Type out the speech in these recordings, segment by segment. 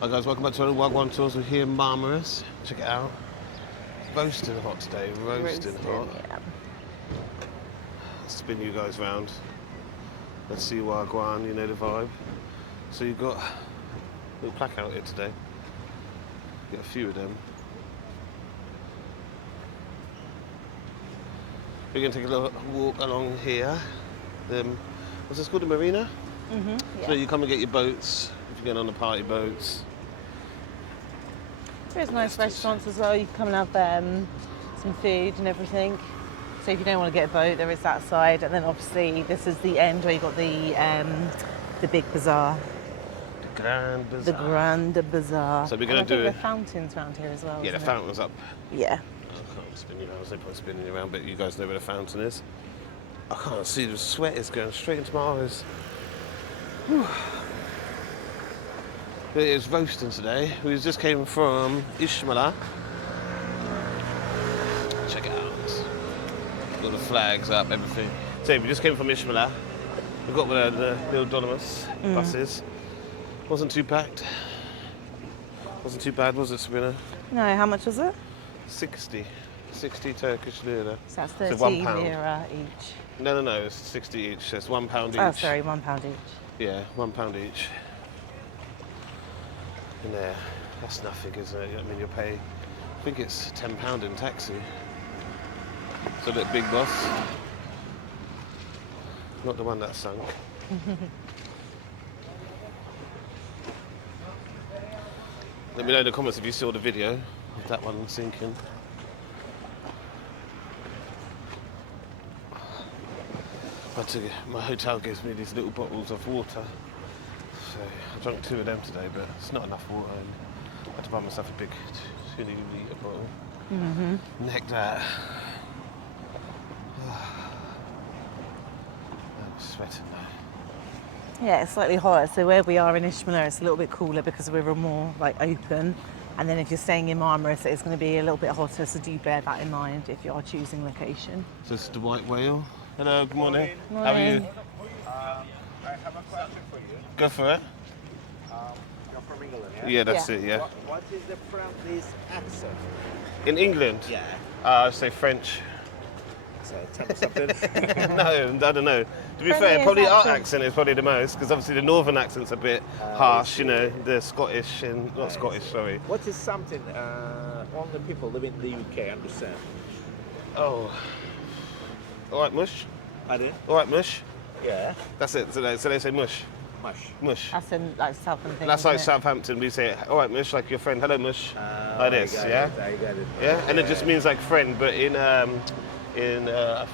Hi guys, welcome back to another Wagwan Tours. We're here in Marmaris. Check it out. It's roasting hot today, roasting hot. Yeah. Spin you guys round. Let's see Wagwan, you know the vibe. So you've got a little plaque out here today. Get a few of them. We're going to take a little walk along here. What's this called, the marina? Yeah. So you come and get your boats, if you're going on the party boats. There's nice restaurants as well. You can come and have some food and everything. So if you don't want to get a boat, there is that side. And then obviously this is the end where you've got the big bazaar. The Grand Bazaar. The Grand Bazaar. So we're going to do the fountains around here as well. Yeah, the isn't fountain's up. Yeah. I can't spin you around, there's no point spinning you around, but you guys know where the fountain is. I can't see, the sweat is going straight into my eyes. Whew. It is roasting today. We just came from Ishmala. Check it out. Got the flags up, everything. So we just came from Ishmala. We got one of the autonomous buses. Wasn't too packed. Wasn't too bad, was it, Sabrina? No, how much was it? 60 Turkish Riviera. So that's So 30 £1 lira each. No, it's 60 each. So it's £1 each. Oh, sorry, £1 each. Yeah, £1 each. And there, that's nothing, isn't it? I mean, you'll pay, I think it's £10 in taxi. So that big boss. Not the one that sunk. Let me know in the comments if you saw the video of that one sinking. My hotel gives me these little bottles of water. So I drank 2 of them today, but it's not enough water. And I had to buy myself a big 2-litre bottle. Neck that. I'm sweating now. Yeah, it's slightly hotter. So where we are in Ishmael, it's a little bit cooler because we're more open. And then if you're staying in Marmaris, it's going to be a little bit hotter. So do bear that in mind if you are choosing location. So this is the White Whale. Hello, good morning. Morning. How are you? I have a question for you. Go for it. You're from England, yeah? Yeah, that's Yeah. it, yeah. What is the friendly accent? In England? Yeah. I say French. So tell me something. No, I don't know. To be fair, Friendly probably our accent. accent is probably the most, because obviously the northern accent's a bit harsh, you know, the Scottish and, not Scottish, sorry. What is something only people living in the UK understand? Oh. All right, mush. Pardon? All right, mush. Yeah. That's it. So they say mush. Mush. Mush. That's in Southern thing. That's like isn't it? Southampton. We say, all right, mush, like your friend. Hello, mush. Like this, I yeah? got it. Yeah? And it just means like friend, but in I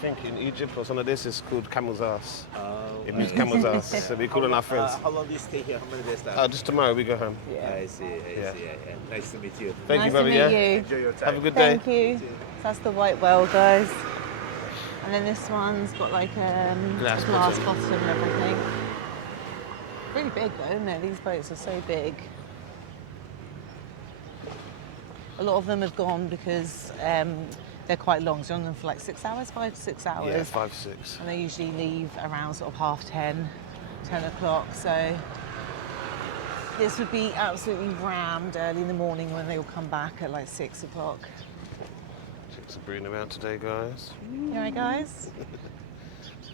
think in Egypt or something like this, it's called camel's ass. It means camel's ass. So we call on our friends. How long do you stay here? How many days now? Just tomorrow we go home. I see. Yeah. Yeah. Nice to meet you. Thank Nice you, brother. to meet Yeah. you. Enjoy your time. Have a good day. Thank you. So that's the White Whale, guys. And then this one's got Glass glass bottom. bottom and everything. Really big though, isn't it? These boats are so big. A lot of them have gone because they're quite long. So you're on them for 6 hours, 5 to 6 hours. Yeah, 5, 6. And they usually leave around sort of 10:30, 10 o'clock. So this would be absolutely rammed early in the morning when they all come back at 6 o'clock. Check Sabrina around today, guys. You all right, guys?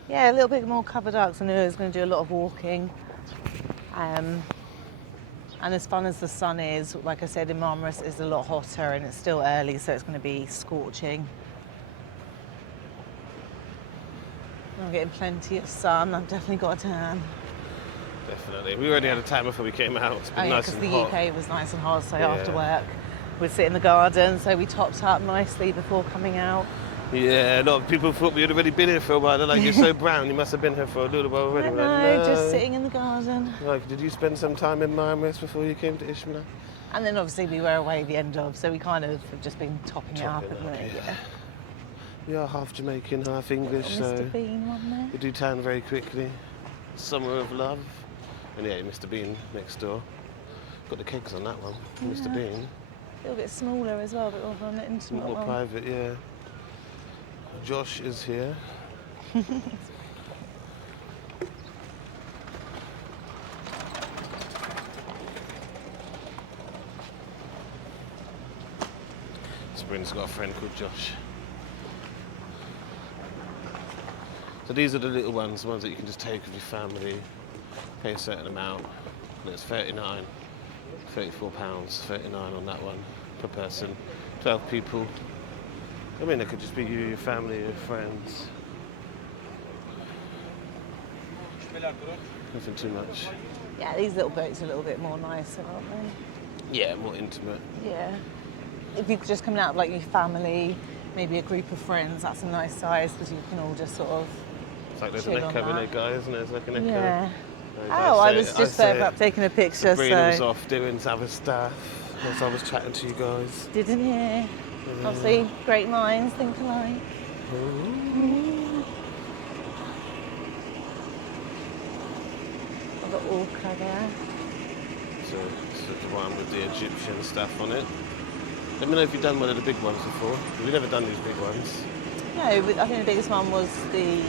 Yeah, a little bit more covered up. So I knew I was going to do a lot of walking. And as fun as the sun is, like I said, in Marmaris it's a lot hotter and it's still early, so it's going to be scorching. I'm getting plenty of sun. I've definitely got a tan. Definitely. We already had a tan before we came out. It's been nice because and the hot. UK was nice and hot, so Yeah. after work we'd sit in the garden, so we topped up nicely before coming out. Yeah, a lot of people thought we had already been here for a while. They're like, you're so brown, you must have been here for a little while already. No, We're like, just sitting in the garden. Like, did you spend some time in Marmaris before you came to Ishmael? And then obviously we were away the end of, so we kind of have just been topping it up, Topping haven't up, we? yeah. We are half Jamaican, half English, so Mr. Bean, wasn't there? we do tan very quickly. Summer of love. And yeah, Mr. Bean next door. Got the kegs on that one. Mr. Bean. A little bit smaller as well, a bit more of an intimate More one. private, yeah. Josh is here. Sabrina's got a friend called Josh. So these are the little ones, the ones that you can just take with your family, pay a certain amount, and it's £34, 39 on that one per person, 12 people. I mean, it could just be you, your family, your friends. Nothing too much. Yeah, these little boats are a little bit more nicer, aren't they? Yeah, more intimate. Yeah. If you're just coming out with like your family, maybe a group of friends, that's a nice size because you can all just sort of. It's like there's chill an on echo in that. it, guys, and there's like an echo. Yeah. And Oh, I was just further up taking a picture, Sabrina was so. off doing some other stuff whilst I was chatting to you guys. Didn't hear. Obviously, great minds think alike. I've got orca there. So it's the one with the Egyptian stuff on it. Let me know if you've done one of the big ones before. We've never done these big ones. No, but I think the biggest one was the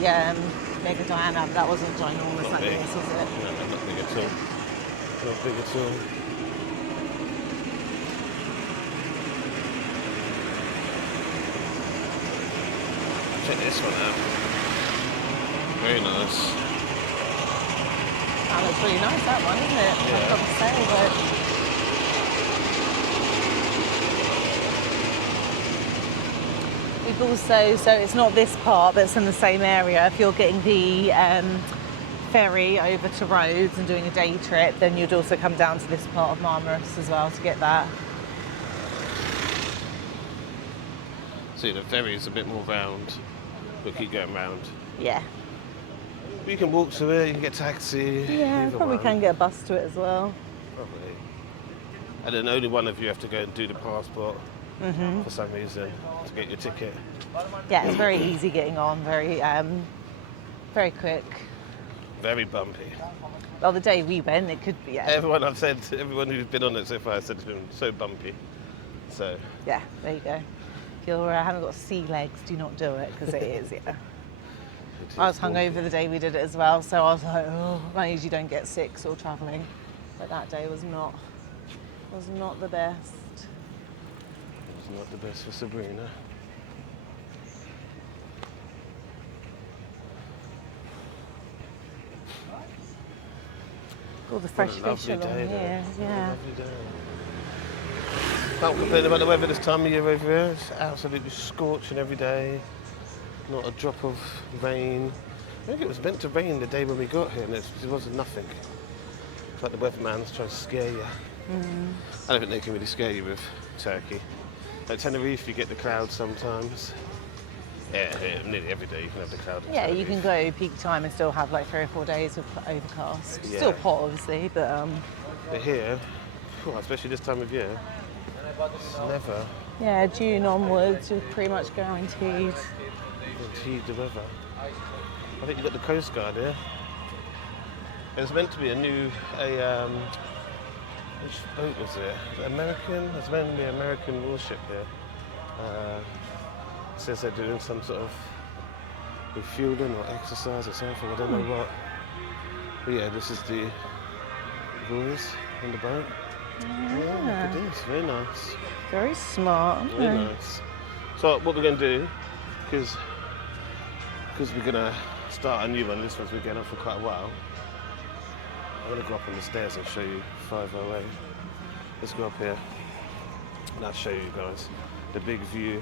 Mega Diana, but that wasn't ginormous Not like big. this, was it? No, not big at all. Not big at all. Check this one out. Very nice. That looks really nice, that one, isn't it? Yeah. I've got to say, but we've also, so it's not this part, but it's in the same area. If you're getting the ferry over to Rhodes and doing a day trip, then you'd also come down to this part of Marmaris as well to get that. See, the ferry is a bit more round. We'll keep going round. Yeah. You can walk to it, you can get taxi. Yeah, either probably one. can get a bus to it as well. Probably. And then only one of you have to go and do the passport for some reason to get your ticket. Yeah, it's very easy getting on, very quick. Very bumpy. Well, the day we went, it could be, yeah. Everyone who's been on it so far has said it's been so bumpy. So, Yeah, there you go. If you haven't got sea legs, do not do it, because it is, yeah. I was hungover the day we did it as well, so I was like, oh, I usually don't get sick or travelling, but that day was not the best. it's not the best for Sabrina. All the fresh What a fish lovely along day, here, though. yeah. Lovely day. Can't complain about the weather this time of year over here. It's absolutely scorching every day. Not a drop of rain. I think it was meant to rain the day when we got here, and it wasn't nothing. It's like the weatherman's trying to scare you. I don't think they can really scare you with Turkey. At Tenerife, you get the clouds sometimes. Yeah, nearly every day you can have the cloud. at Yeah, you can Tenerife. go peak time and still have like 3 or 4 days of overcast. Yeah. Still hot, obviously, but But here, especially this time of year, it's never yeah, June onwards, you're pretty much guaranteed. guaranteed the weather. I think you've got the Coast Guard here. There's meant to be which boat was it? American? There's meant to be an American warship here. It says they're doing some sort of refueling or exercise or something, I don't know what. But yeah, this is the buoys on the boat. Yeah, look at this, very nice. Very smart, aren't Very they? nice. So what we're going to do, because we're going to start a new one, this one's been going on for quite a while. I'm going to go up on the stairs and show you 508. Let's go up here and I'll show you guys the big view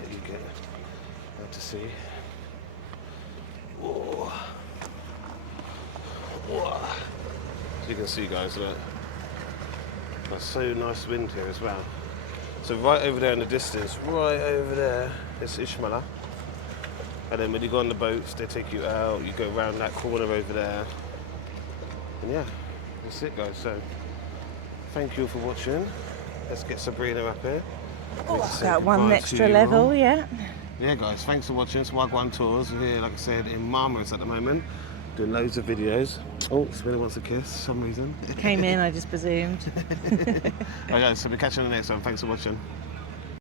that you get to see. Whoa. Whoa. So you can see, guys, look. That's so nice wind here as well. So right over there in the distance, right over there, is Ishmala. And then when you go on the boats, they take you out, you go around that corner over there. And yeah, that's it, guys. So thank you for watching. Let's get Sabrina up here. That one extra level, yeah. Yeah, guys, thanks for watching. It's Wagwan Tours. We're here, like I said, in Marmaris at the moment, doing loads of videos. Oh, Sabrina wants a kiss for some reason. Came in, I just presumed. Alright, guys, so we'll catch you on the next one. Thanks for watching.